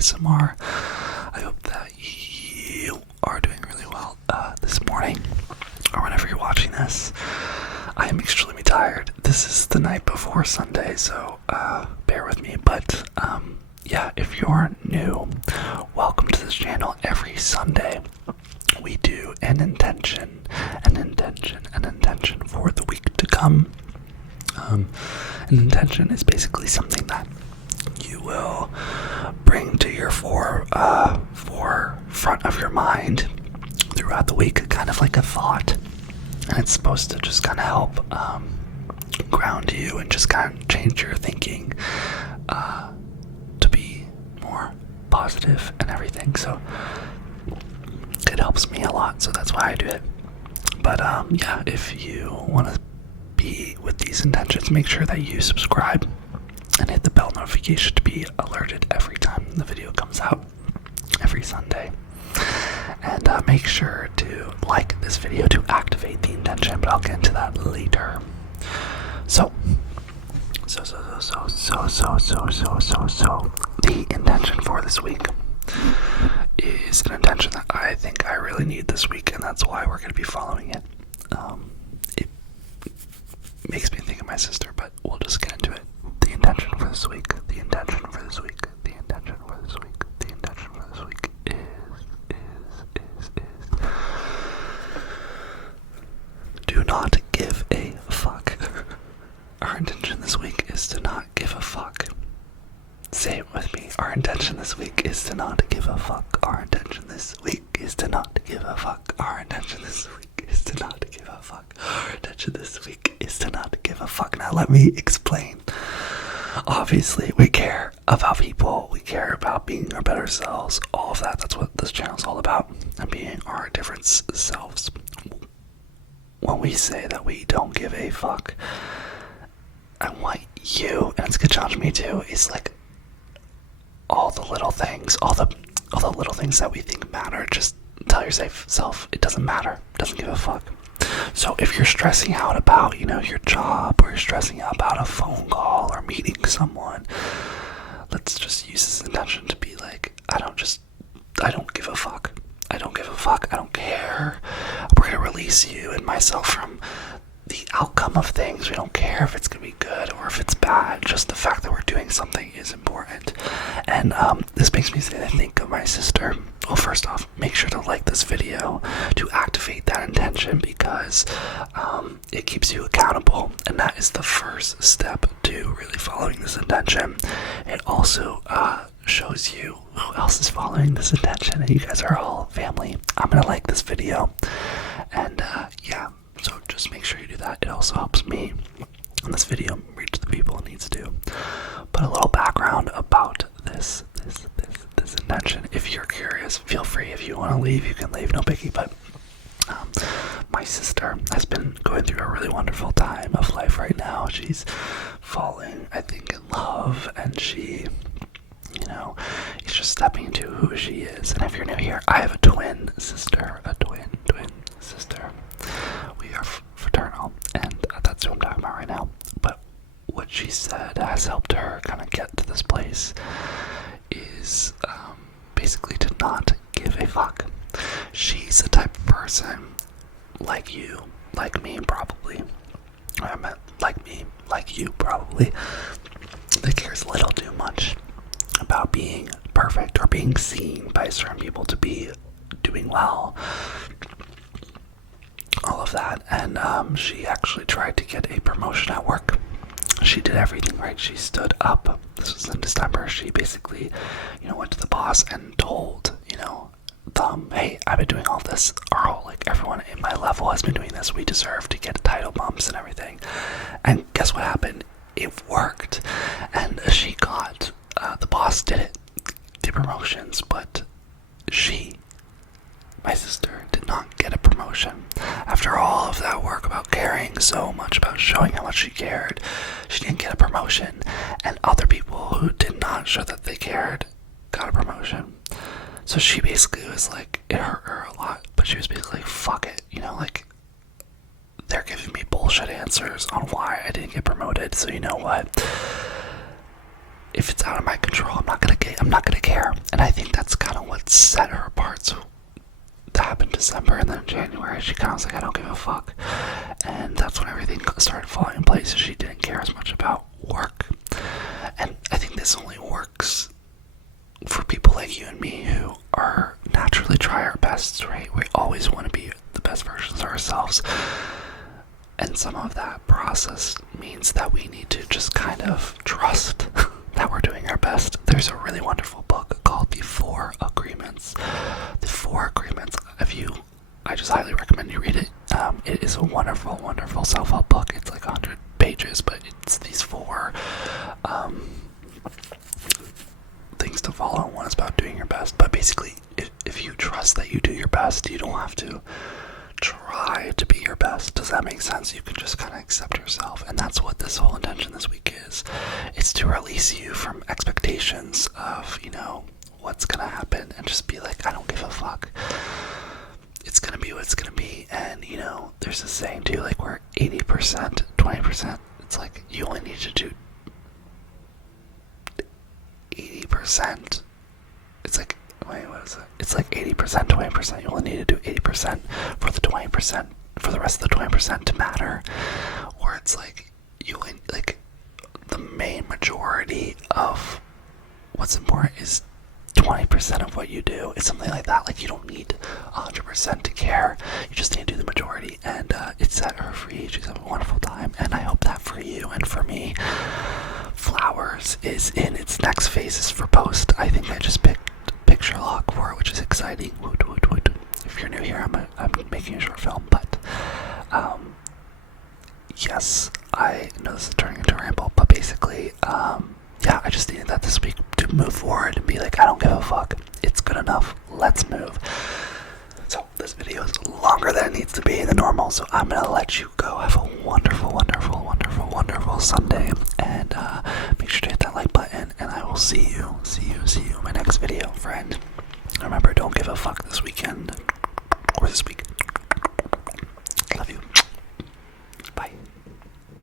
ASMR. I hope that you are doing really well this morning, or whenever you're watching this. I am extremely tired. This is the night before Sunday, so bear with me. But yeah, if you're new, welcome to this channel. Every Sunday we do an intention for the week to come. An intention is basically something that you will bring to your forefront of your mind throughout the week, kind of like a thought, and it's supposed to just kind of help ground you and just kind of change your thinking to be more positive and everything. So it helps me a lot, so that's why I do it. But yeah, if you want to be with these intentions, make sure that you subscribe and hit the bell notification to be alerted every time the video comes out every Sunday. And make sure to like this video to activate the intention, but I'll get into that later. So the intention for this week is an intention that I think I really need this week, and that's why we're going to be following it. It makes me think of my sister, but we'll just get into it. The intention for this week, the intention for this week, the intention for this week, the intention for this week is do not give a fuck. Our intention this week is to not give a fuck. Say it with me. Our intention this week is to not give a fuck. Our intention this week is to not give a fuck. Our intention this week is to not give a fuck. Our intention this week is to not give a fuck. Now let me explain. Obviously, we care about people. We care about being our better selves. All of that. That's what this channel is all about. And being our different selves. When we say that we don't give a fuck, I want you, and it's gonna challenge me too, is like all the little things, all the little things that we think matter. Just tell yourself it doesn't matter. It doesn't give a fuck. So if you're stressing out about, your job, or you're stressing out about a phone call or meeting someone, let's just use this intention to be like, I don't give a fuck. I don't give a fuck. I don't care. We're gonna release you and myself from the outcome of things. We don't care if it's gonna be good or if it's bad. Just the fact that we're doing something is important. And this makes me think of my sister. Well, first off, make sure to like this video to activate that intention, because it keeps you accountable, and that is the first step to really following this intention. It also shows you who else is following this intention, and you guys are all family. I'm gonna like this video, and yeah, so just make sure you do that. It also helps me and this video reach the people it needs to. But a little background about this intention. If you're curious, feel free. If you want to leave, you can leave, no biggie. But my sister has been going through a really wonderful time of life right now. She's falling, I think, in love, and she is just stepping into who she is. And if you're new here, I have a twin sister, We are fraternal, and that's who I'm talking about right now. But what she said has helped her kind of get to this place is basically to not give a fuck. She's the type of person like you, like me probably, I meant like me, like you probably, that cares little too much about being perfect or being seen by certain people to be doing well, all of that. And she actually tried to get a promotion at work. She did everything right. She stood up. This was in December. She basically, went to the boss and told, them, hey, I've been doing all this, or like everyone in my level has been doing this. We deserve to get title bumps and everything. And guess what happened? It worked. And she got, the boss did promotions, but my sister, did not get a promotion. After all of that work about caring so much, about showing how much she cared, she didn't get a promotion. And other people who did not show that they cared got a promotion. So she basically was like, it hurt her a lot, but she was basically like, fuck it, like, they're giving me bullshit answers on why I didn't get promoted, so you know what? if it's out of my control, I'm not gonna care. And I think that's kind of what set her apart. So that happened December, and then January she kind of was like, I don't give a fuck. And that's when everything started falling in place. She didn't care as much about work. And I think this only works for people like you and me who are naturally try our best, right? We always want to be the best versions of ourselves. And some of that process means that we need to just kind of trust that we're doing our best. There's a really wonderful book called The Four Agreements. The Four Agreements. I just highly recommend you read it. It is a wonderful, wonderful self-help book. It's like 100 pages, but it's these four things to follow. One is about doing your best. But basically, if you trust that you do your best, you don't have to try to be your best. Does that make sense? You can just kind of accept yourself. And that's what this whole intention this week is. It's to release you from expectations of, what's gonna happen, and just be like, I don't give a fuck. It's gonna be what it's gonna be. And there's this saying too, like, where 80%, 20%, it's like you only need to do 80%. It's like, wait, what is it? It's like 80%, 20%. You only need to do 80% for the 20%, for the rest of the 20% to matter. Or it's like, the main majority of what's important is 20% of what you do. It's something like that. Like, you don't need 100% to care. You just need to do the majority. And it's set her free. She's having a wonderful time. And I hope that for you and for me, Flowers is in its next phases for post. I think I just picked picture lock for it, which is exciting. Woot, woot, woot. If you're new here, I'm making a short film, but yes, I know this is turning into a ramble, but basically, I just needed that this week to move forward and be like, I don't give a fuck. It's good enough. Let's move. So this video is longer than it needs to be than normal, so I'm gonna let you go. Have a wonderful, wonderful, wonderful, wonderful Sunday, and make sure to hit that like button, and I will see you in my next video, friend. Remember, don't give a fuck this weekend, or this week.